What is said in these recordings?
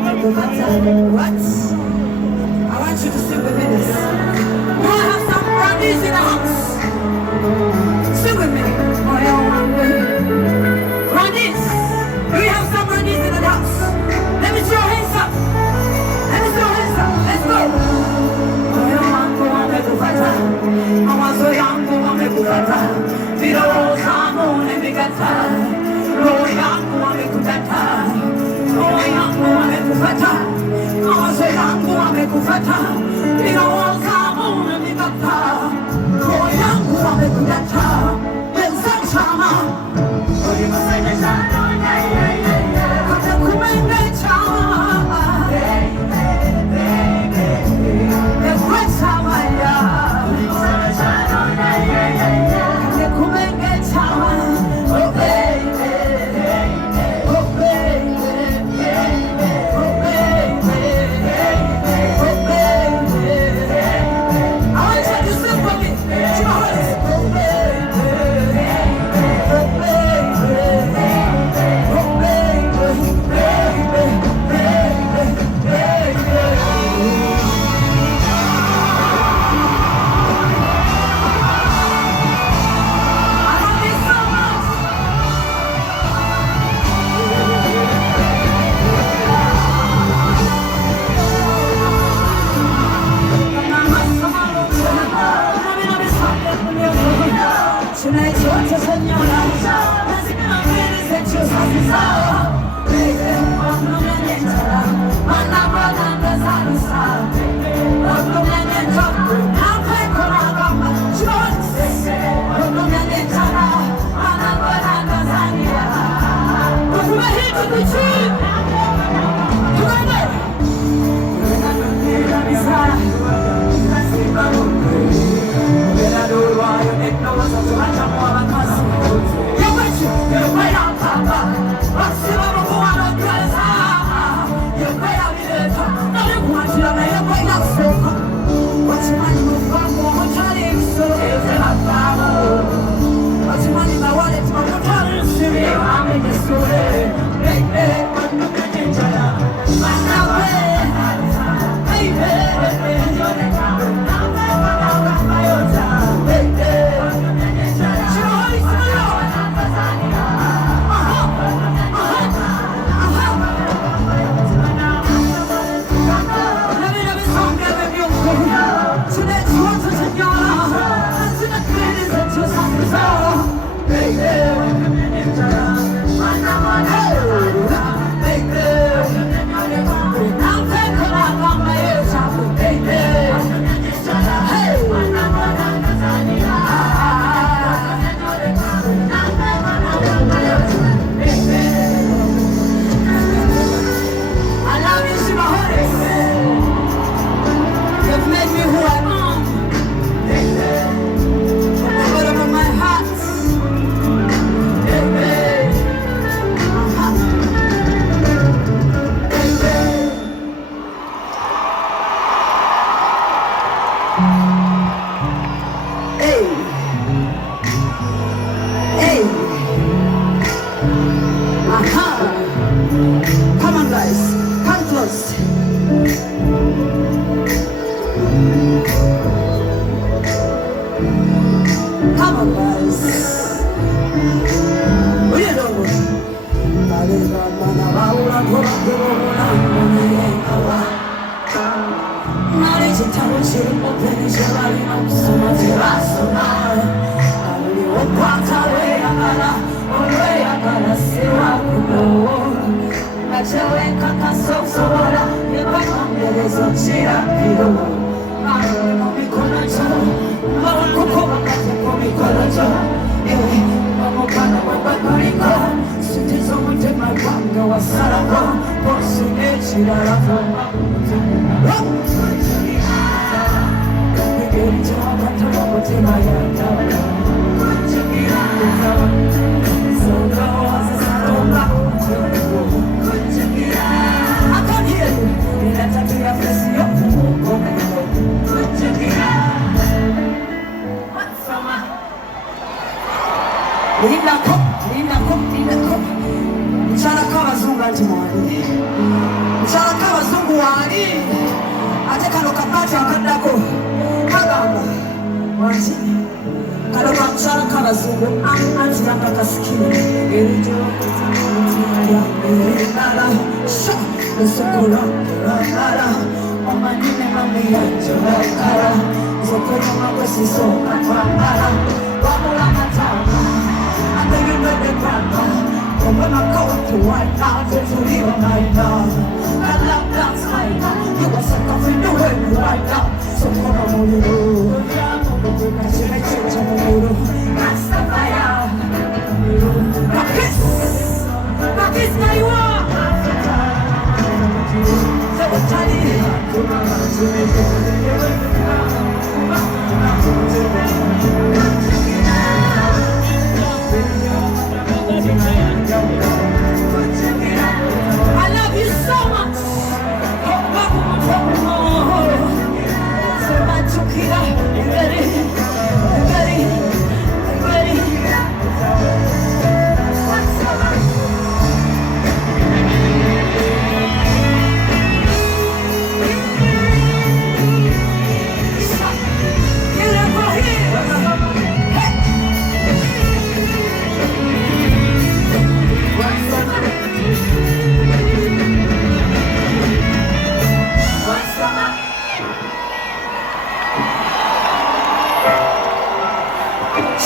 What? I want you to sing with me this. Do I have some brandies in the house? Sing with me. Brandies. Do we have some brandies in the house? Let me see your hands up. Let me see your hands up. Let's go. Moyo wangu wamekufata. Mawazo yangu wamekufata. Vidole zangu nimekata. Roho yangu wamekukata. Moyo yangu wamekufata. Mawazo yangu wamekufata. Vidole zangu nimekata. Roho yangu wamekukata. Penza chama. Ulimusaidia sana. Kote kumende chama. Ekwe chama ya. Ulimusaidia sana. Kote kumende chama. Oh baby. Oh baby. Oh baby. Oh baby. I want you to sing for me. Oh baby. Oh baby. Oh baby. I love you so much. Tonight, what's a señora? Así que no quieres hechos así sao. Baby, no me anientas. Manda volando esa luza. No me anientas. No fue con la gamba. No me anientas. Manda volando esa niña. But you are here to the truth. Together. Hey! buzz. Come on, buzz. What you doing? 나를 짓하고 지금 못 펴는 제발이 없어 마지막서 나를 원광타래야 가라 오래야 가라 세와구도 나 저의 kakak 속소라 예방망대에서 지라피도 나를 몸이 걸어져 너를 코코만 같은 몸이 걸어져 넘어가는 원박거리고 스티성을 정말 반가워 살아고 버스에 지나라고 그게 저만 들어보지 마야 서러워서 살아오라고 I can't hear you 내 남자들이 앞에서 옆으로 보내고 Linda mchana kama zungu atimwani mchana kama zungu wani ate kano kapati akandako kagamba wanti kano kwa mchana kama zungu anti yanga kasikini erijo ya nala sha usokolo nala omanine mami ya jokara zokolo magosi so atwambara wamula matama I'm thinking with the grandma but when I go to white now just leave a night now I love that time you were so confident when you right now so come on you I should make change on the road that's the fire Marcus now you are so what's I love you so much. So much Chukira, you ready?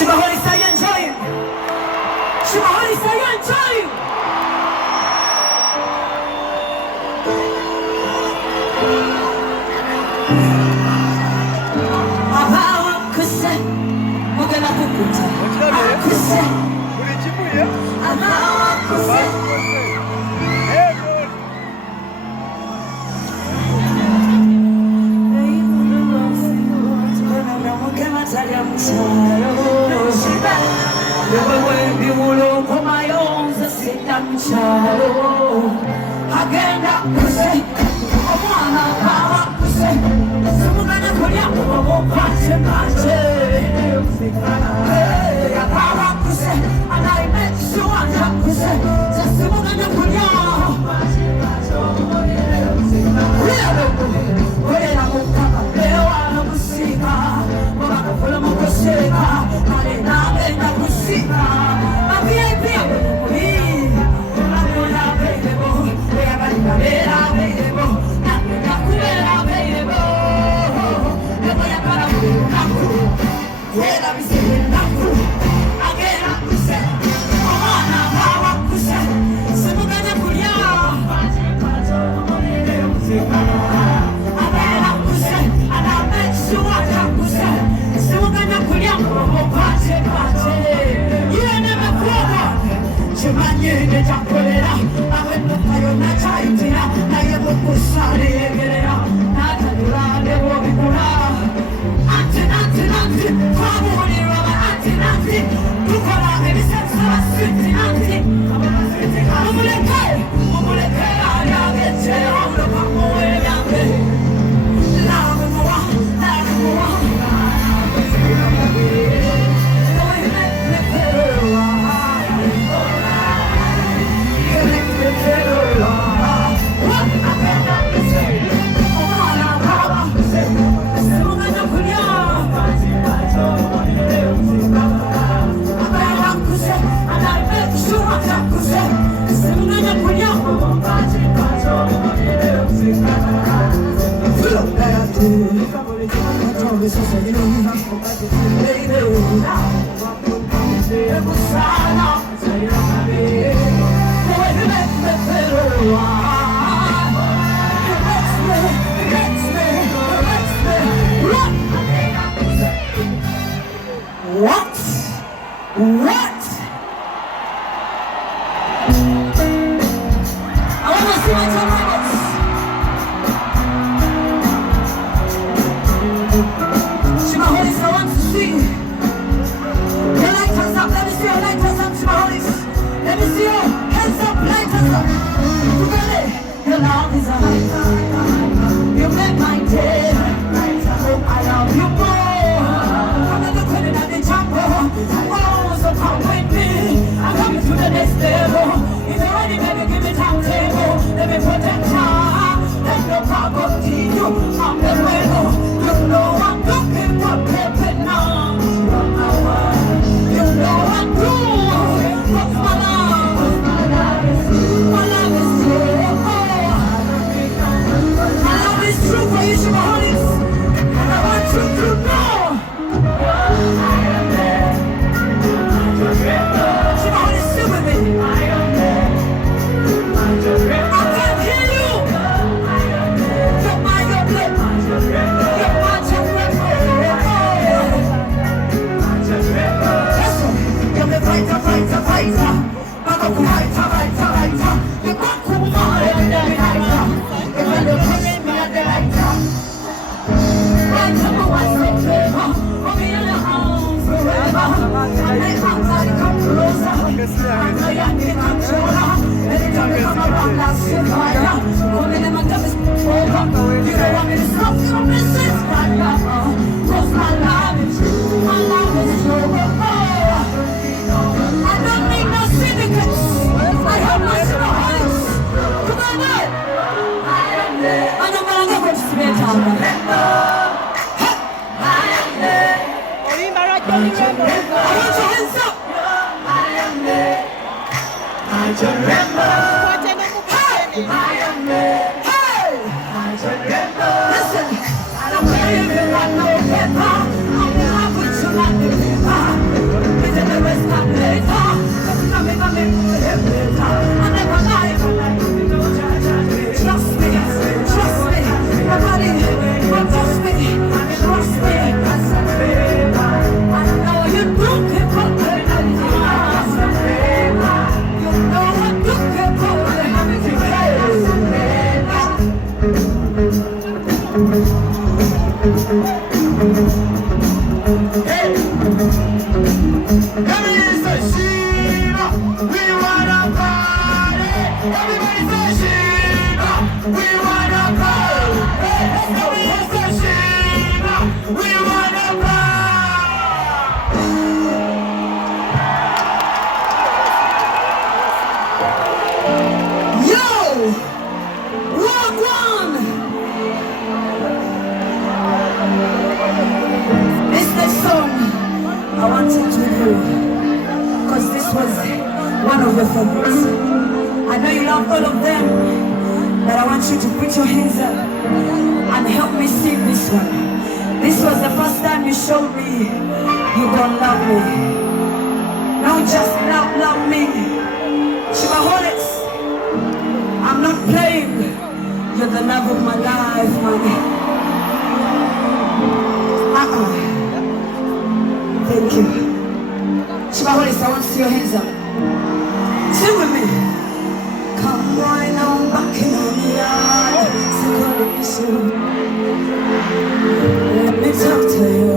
Shimahori say enjoy. Shimahori say enjoy. Abawa kuse, mugena kukuta. Kuse, 우리 친구예요? abawa kuse. Wewe biulo koma yonze sitamchalo agenda kuse omwana kawa kuse simugana kolya obo kwache mache ya kawa kuse anaime shuanja kuse simugana kolya wewe na mukaka lewa na musika mwana kola mukoseka ale na benda kusika VIP Chimanyene chakolera awendo kayo na chaitina na yebo kusari egelera na tadura debo bikura anti kwamuri raba anti tukora ebisensa sweet anti umuleke ari agete ondo pamoe yange love moa What? you are. You makes me, you makes me, you makes me. What? What? I want to see my tomatoes. Shima Holis, I want to see your lighters up. Let me see your lighters up, Shima Holis. Let me see your hands up, lighters up. Together, your love is a lighter. You make my day. Oh, I love you more. I'm not looking at the jumbo. Oh, so come with me. I'm coming to the next level. If you're ready, baby, give me time table. Let me protect you. Let no problem keep you. I'm the winner. You know I'm looking for perfect now. You know I'm true. What's my love? My love is true. My love is true for you, Shima Holis. And I want you to know. Shima Holis, sing with me. I can hear you. You're my blood. You're my listen, you're the fighter, fighter, fighter. I'm a fighter, fighter, fighter. You're my Kumar and the fighter. You're the fighter, the fighter. Right number one, so clever. I'll be in the house forever. And they come like come closer. I'm the young controller. Anytime they come around, I'll see fire. Calling them a devil over. You don't want me to stop, you don't miss it. Cause my love is true. My love is true. I don't need no syndicates. I have my Shima Holis. Come on up. I know my love is to be a child. I want your hands up. Listen, I don't care if you got no paper. I'm in love with you like the paper. It's in the rest of later. I'm I never lie. Trust me, trust me. Nobody will trust me. Trust me. I know you don't care for me. You know I don't care for Hey, everybody say Shima, we wanna party. Everybody say Shima, we wanna party. Everybody say Shima, we wanna party. Yo! Walk one! It's the song I wanted to do because this was one of your favorites. I know you love all of them, but I want you to put your hands up and help me sing this one. This was the first time you showed me you don't love me. Now just love me. Shima Holis, I'm not playing. You're the love of my life, money. Thank you. Shima Holis, I want to see your hands up. Sing with me. Come right on back in on the yard. Let me talk to you.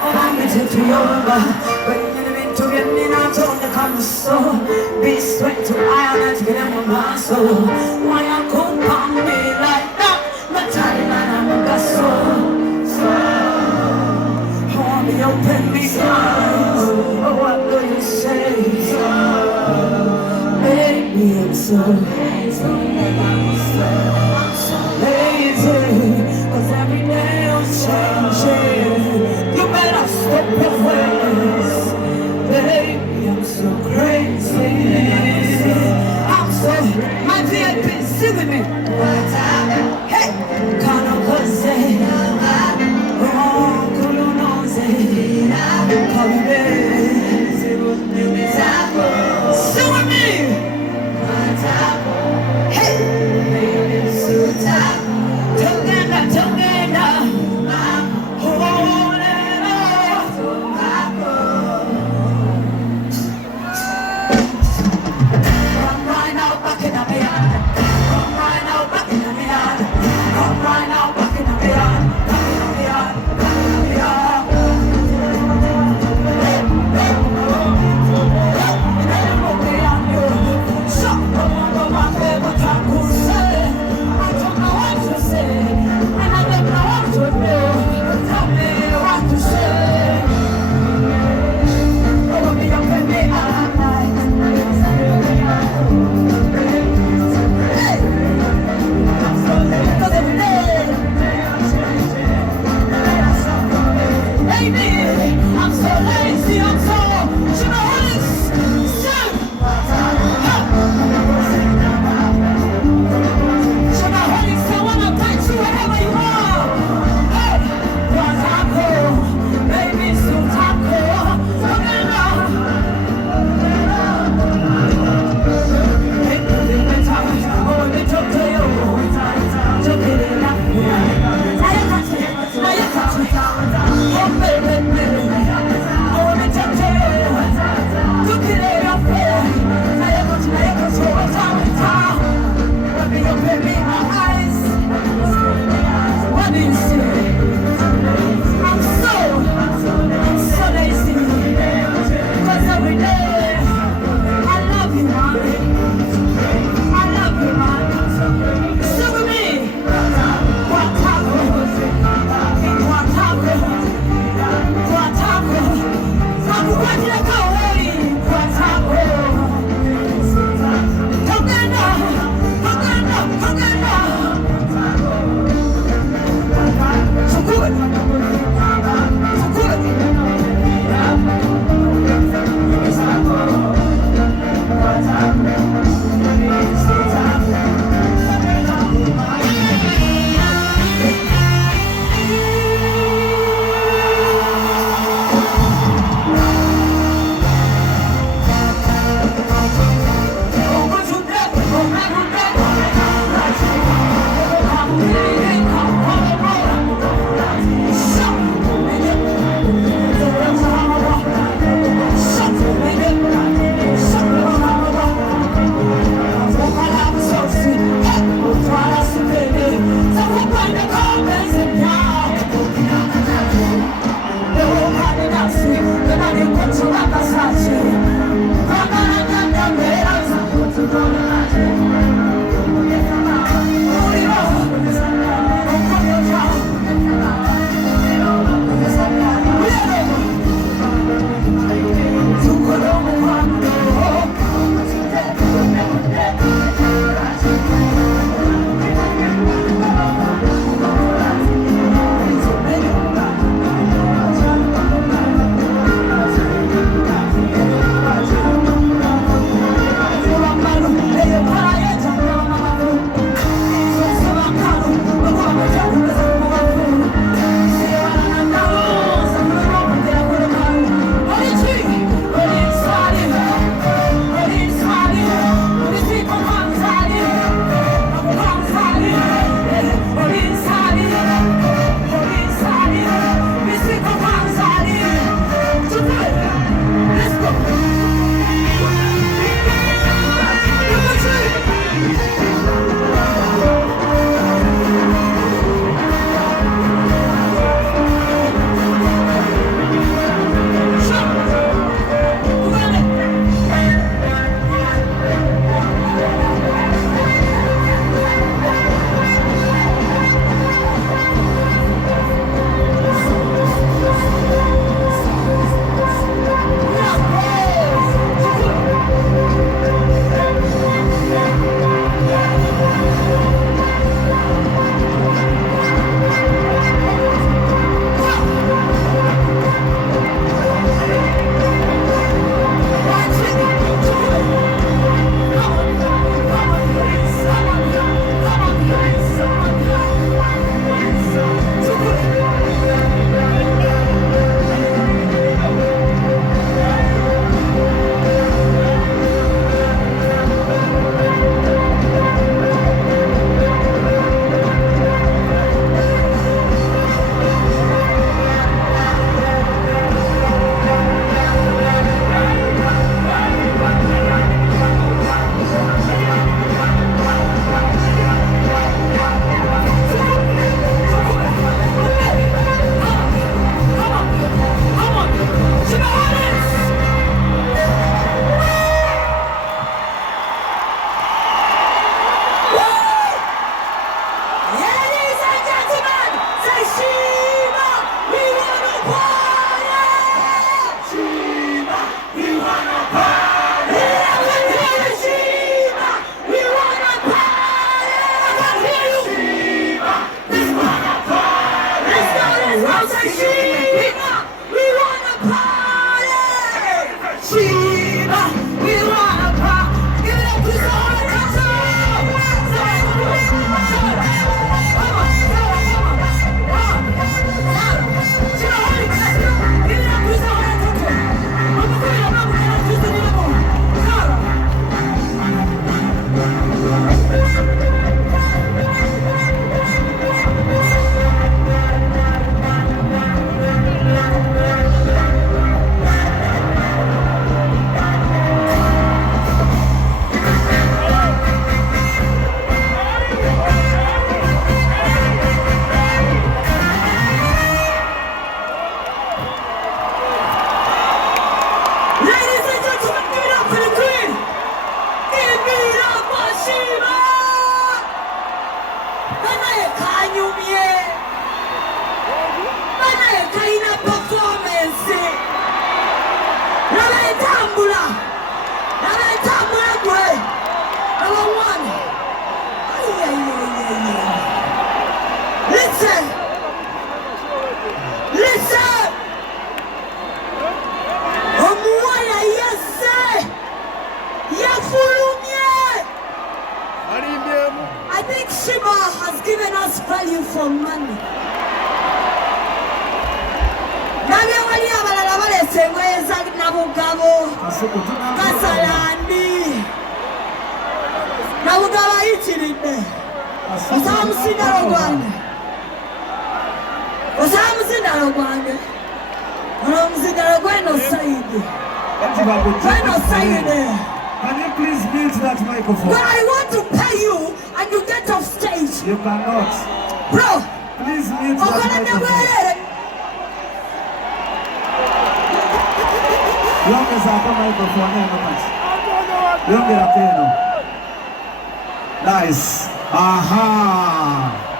I'm going to take you over. When you're meant to get me now, don't come so. Be sweat to iron and get them on my soul. Why you come on me like that? My time and I'm a soul. Open me eyes. Oh, what do you say? Baby, I'm so lazy. Cause every day I'm changing. You better stop your ways. Baby, I'm so crazy. I'm so, my VIP, sing with me. Hey, can't no say. Sing with me. Shiva. We wanna pop. Give it up to someone. I think Shiva has given us value for money. Can you please mute that microphone? But I want to pay you and you get off stage. You cannot. Bro. Please mute that microphone. Long as I have a microphone, nice. Aha.